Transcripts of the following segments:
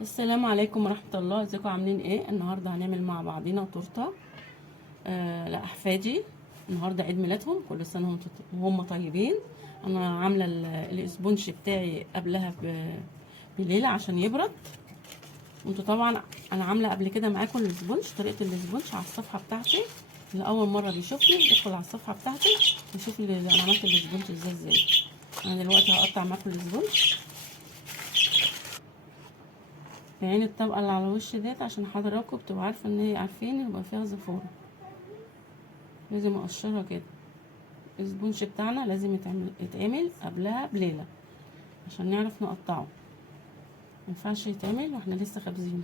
السلام عليكم ورحمة الله. ازيكم عاملين ايه؟ النهاردة هنعمل مع بعضينا تورتة لأحفادي. النهاردة عيد ميلادهم، كل سنة وهم طيبين. انا عاملة الاسبونج بتاعي قبلها بليلة عشان يبرد. وانتوا طبعا انا عاملة قبل كده معاكم الاسبونج، طريقة الاسبونج على الصفحة بتاعتي. اللي اول مرة بيشوفني يدخل على الصفحة بتاعتي يشوف انا عملت الاسبونج ازاي. انا دلوقتي هقطع معاكم الاسبونج في عين الطبقة اللي على الوش ديت، عشان حضراتكم بتبقوا عارفة ان هي عارفين يبقى فيها زفارة. لازم اقشرها كده. السبونج بتاعنا لازم يتعمل قبلها بليلة عشان نعرف نقطعه. مينفعش يتعمل واحنا لسه خابزينه.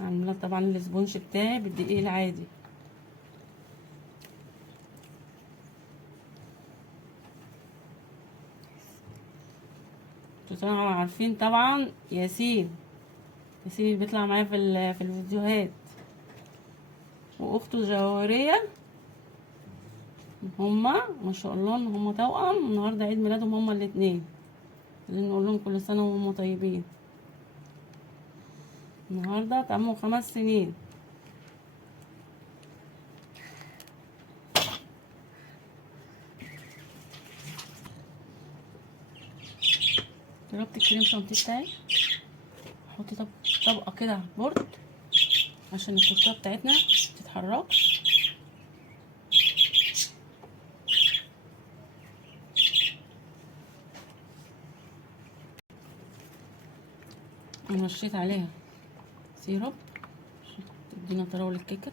عاملة طبعا السبونج بتاعي بالدقيق العادي. انتوا طبعا عارفين طبعا ياسين اللي بيطلع معايا في الفيديوهات، واخته جوهرية. هما ما شاء الله ان هما توأم، النهارده عيد ميلادهم هما الاتنين. لازم نقول لهم كل سنة وهم طيبين. النهارده تموا 5 سنين. جربت الكريم شانتيه بتاعي. احط طبقه كده على البورد عشان التورتيه بتاعتنا متتحركش. انا رشيت عليها سيرب تدينا طراوه الكيكه.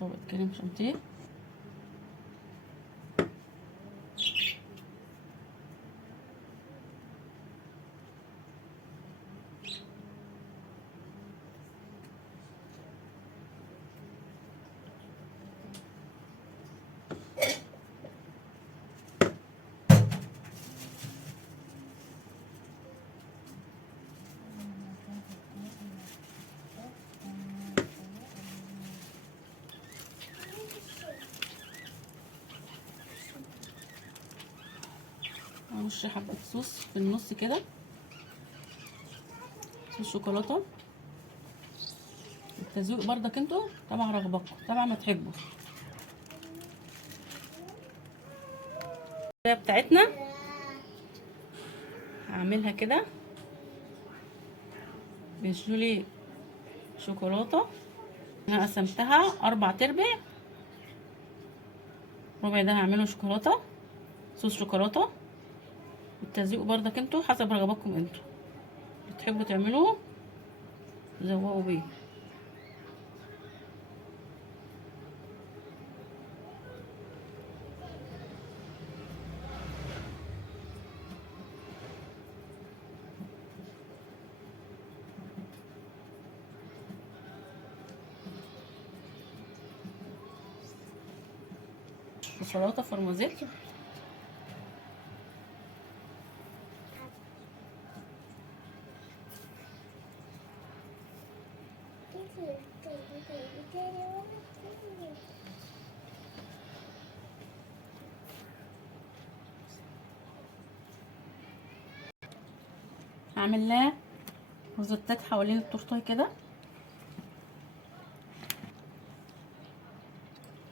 طبقه كريم شانتيه. ارش حبه صوص في النص كده، صوص شوكولاته. التزويق برضك انتوا تبع رغبتكم، تبع ما تحبوا. بتاعتنا هعملها كده بجولي شوكولاته. انا قسمتها 4/4. ربع ده هعمله شوكولاته، صوص شوكولاته. التزويق برضك انتوا حسب رغباتكم، انتوا بتحبوا تعملوه زوقوا بيه. شوكولاته فرمازيل. هعمل لها روزتات حوالين التورته كده.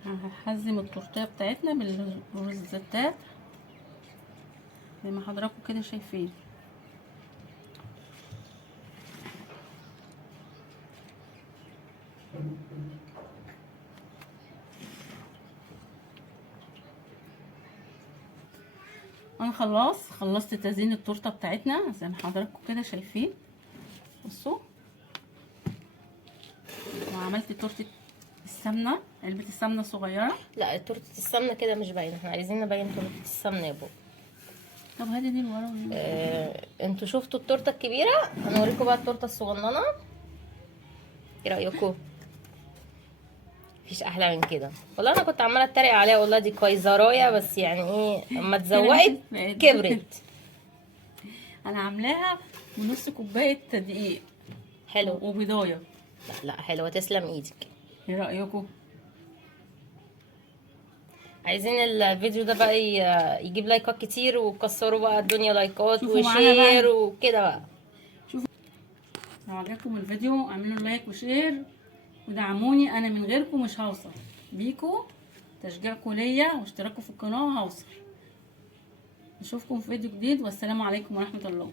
هحزم التورتيه بتاعتنا بالروزتات زي ما حضراتكم كده شايفين. انا خلصت تزيين التورته بتاعتنا زي ما حضراتكم كده شايفين. بصوا، وعملت تورته السمنه، علبه السمنه صغيره. لا، تورته السمنه كده مش باينه، احنا عايزين نبين تورته السمنه يا بابا. طب هاتي دي لورا. انتوا شفتوا التورته الكبيره، انا اوريكم بقى التورته الصغننه. ايه رايكم؟ مفيش احلى من كده والله. انا كنت عماله اتريق عليها والله، دي كايزرايه، بس يعني ايه اما اتزوقت كبرت. انا عاملاها بنص كوبايه دقيق حلو. وبيضايه. لا حلوه، تسلم ايدك. ايه رايكم؟ عايزين الفيديو ده بقى يجيب لايكات كتير، وكسروا بقى الدنيا لايكات شوفوا معانا وشير بقى. وكده بقى. لو عجبكم الفيديو اعملوا لايك وشير ودعموني، انا من غيركم مش هوصل، بيكو تشجيعكم ليا واشتراككم في القناه هوصل. نشوفكم في فيديو جديد، والسلام عليكم ورحمه الله.